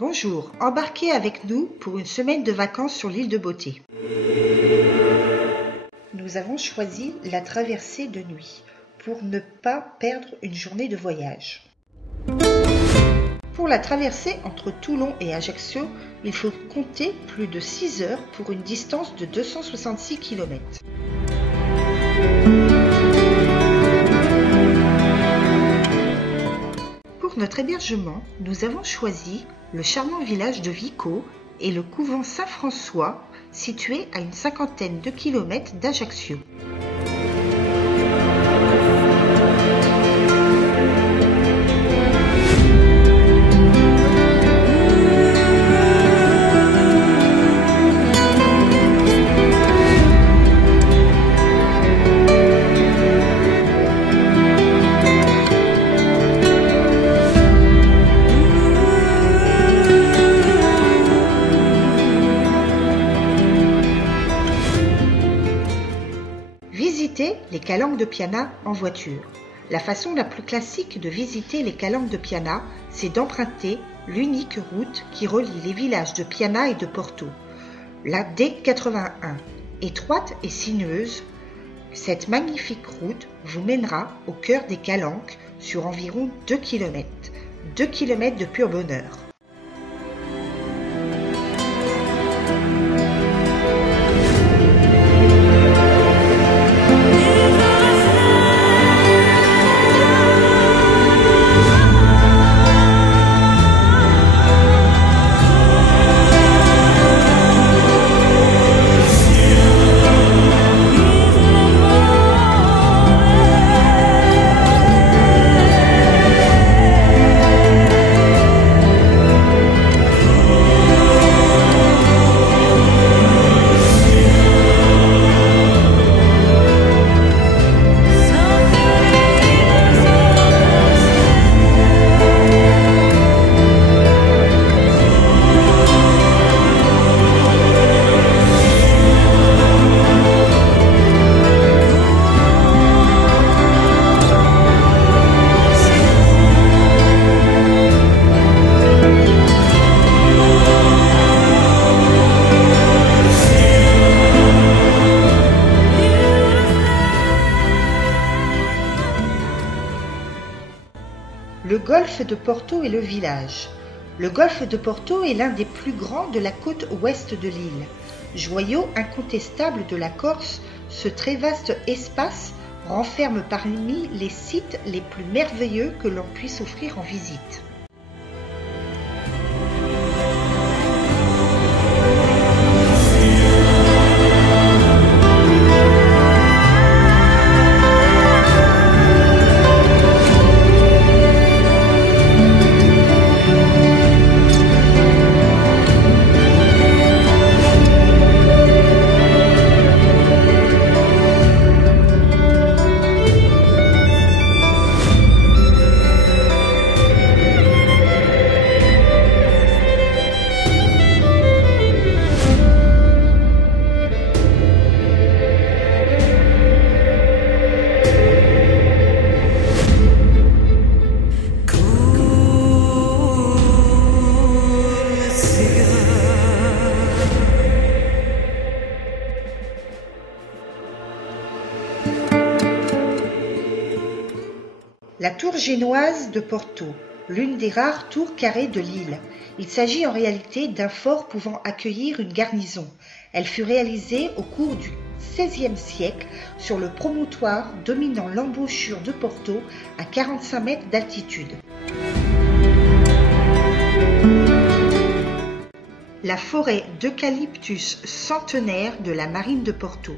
Bonjour, embarquez avec nous pour une semaine de vacances sur l'île de Beauté. Nous avons choisi la traversée de nuit pour ne pas perdre une journée de voyage. Pour la traversée entre Toulon et Ajaccio, il faut compter plus de 6 heures pour une distance de 266 km. Pour notre hébergement, nous avons choisi le charmant village de Vico et le couvent Saint-François, situé à une 50aine de kilomètres d'Ajaccio. Visiter les Calanques de Piana en voiture. La façon la plus classique de visiter les Calanques de Piana, c'est d'emprunter l'unique route qui relie les villages de Piana et de Porto, la D81. Étroite et sinueuse, cette magnifique route vous mènera au cœur des Calanques sur environ 2 km. 2 km de pur bonheur. Le golfe de Porto est le village. Le golfe de Porto est l'un des plus grands de la côte ouest de l'île. Joyau incontestable de la Corse, ce très vaste espace renferme parmi les sites les plus merveilleux que l'on puisse offrir en visite. La tour génoise de Porto, l'une des rares tours carrées de l'île. Il s'agit en réalité d'un fort pouvant accueillir une garnison. Elle fut réalisée au cours du XVIe siècle sur le promontoire dominant l'embouchure de Porto à 45 mètres d'altitude. La forêt d'eucalyptus centenaire de la marine de Porto.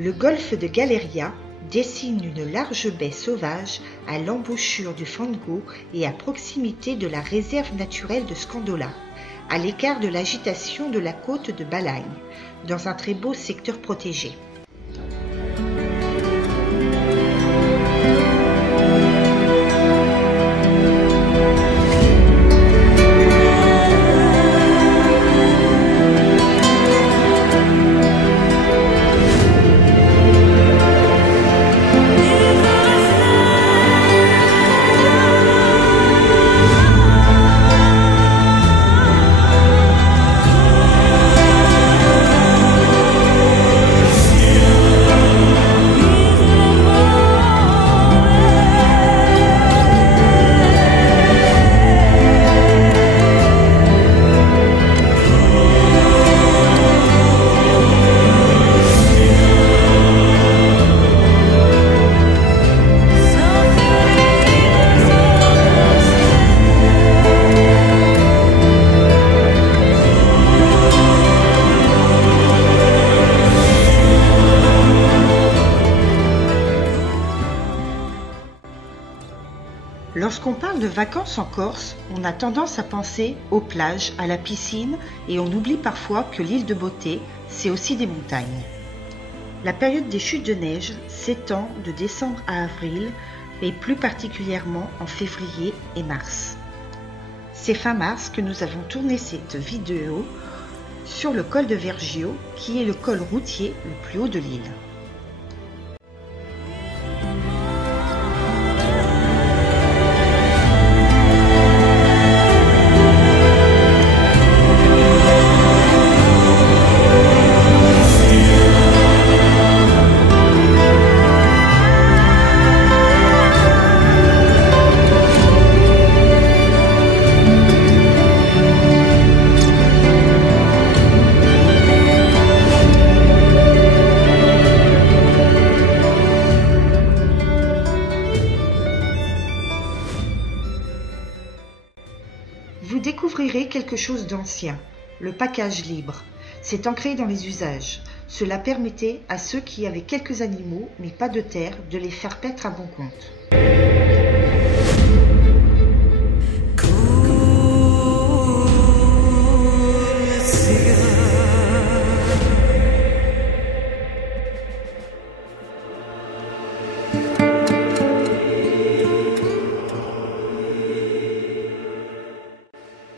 Le golfe de Galeria, dessine une large baie sauvage à l'embouchure du Fango et à proximité de la réserve naturelle de Scandola, à l'écart de l'agitation de la côte de Balagne, dans un très beau secteur protégé. Lorsqu'on parle de vacances en Corse, on a tendance à penser aux plages, à la piscine et on oublie parfois que l'île de Beauté, c'est aussi des montagnes. La période des chutes de neige s'étend de décembre à avril et plus particulièrement en février et mars. C'est fin mars que nous avons tourné cette vidéo sur le col de Vergio, qui est le col routier le plus haut de l'île. Vous découvrirez quelque chose d'ancien, le package libre. C'est ancré dans les usages. Cela permettait à ceux qui avaient quelques animaux, mais pas de terre, de les faire paître à bon compte.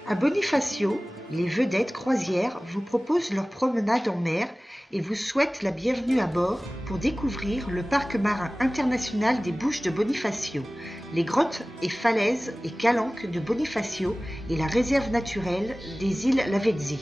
À Bonifacio, les vedettes croisières vous proposent leur promenade en mer et vous souhaitent la bienvenue à bord pour découvrir le parc marin international des Bouches de Bonifacio, les grottes et falaises et calanques de Bonifacio et la réserve naturelle des îles Lavezzi.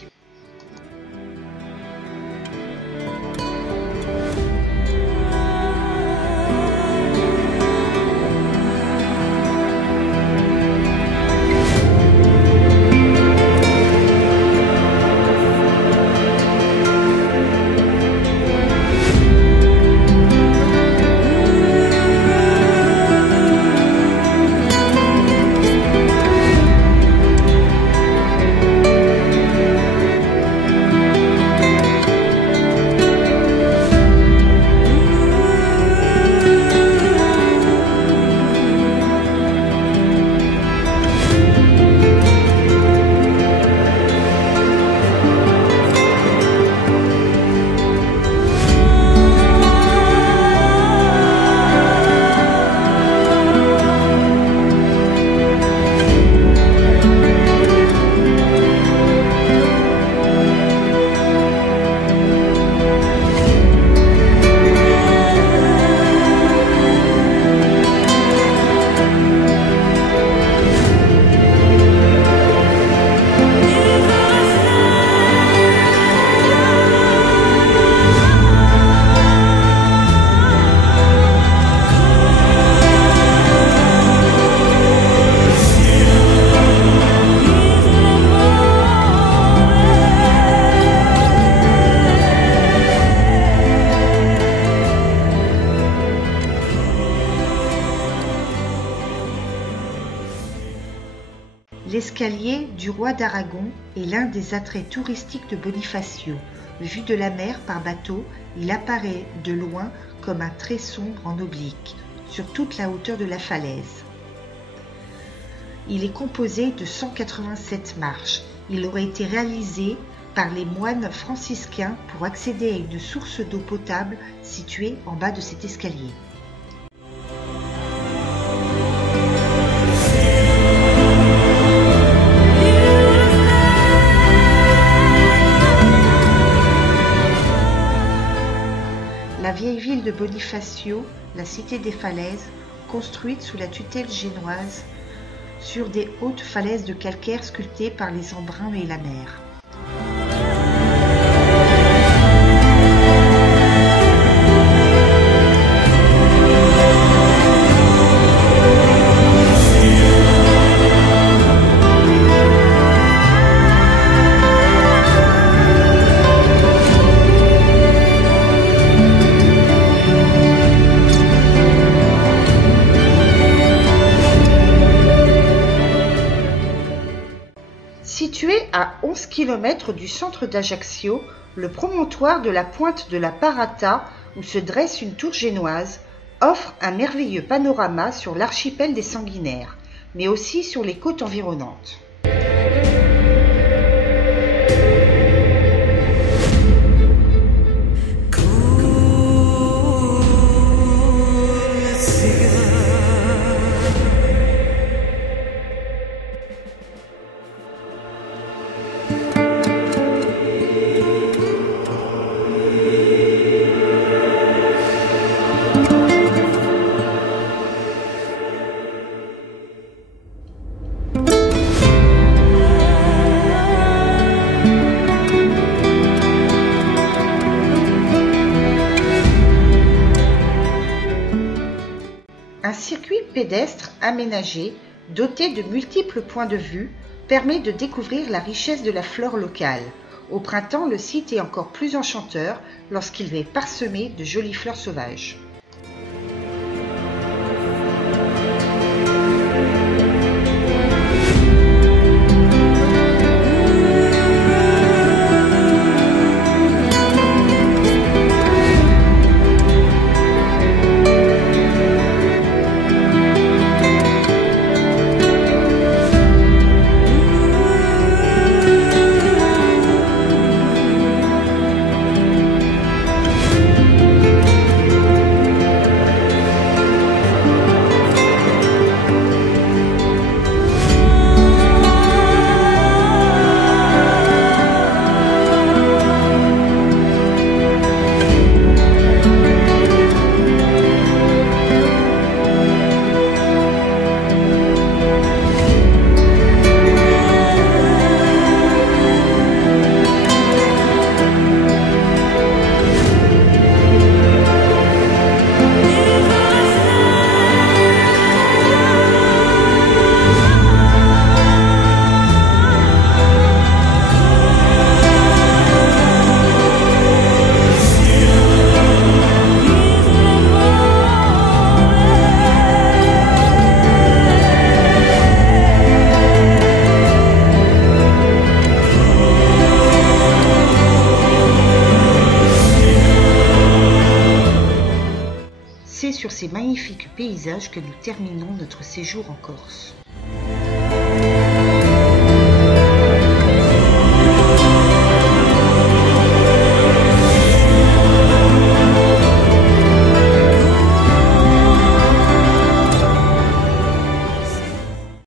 L'escalier du roi d'Aragon est l'un des attraits touristiques de Bonifacio. Vu de la mer par bateau, il apparaît de loin comme un trait sombre en oblique, sur toute la hauteur de la falaise. Il est composé de 187 marches. Il aurait été réalisé par les moines franciscains pour accéder à une source d'eau potable située en bas de cet escalier. La vieille ville de Bonifacio, la cité des falaises, construite sous la tutelle génoise, sur des hautes falaises de calcaire sculptées par les embruns et la mer. Situé à 11 km du centre d'Ajaccio, le promontoire de la pointe de la Parata, où se dresse une tour génoise, offre un merveilleux panorama sur l'archipel des Sanguinaires, mais aussi sur les côtes environnantes. Un circuit pédestre aménagé, doté de multiples points de vue, permet de découvrir la richesse de la flore locale. Au printemps, le site est encore plus enchanteur lorsqu'il est parsemé de jolies fleurs sauvages. C'est sur ces magnifiques paysages que nous terminons notre séjour en Corse.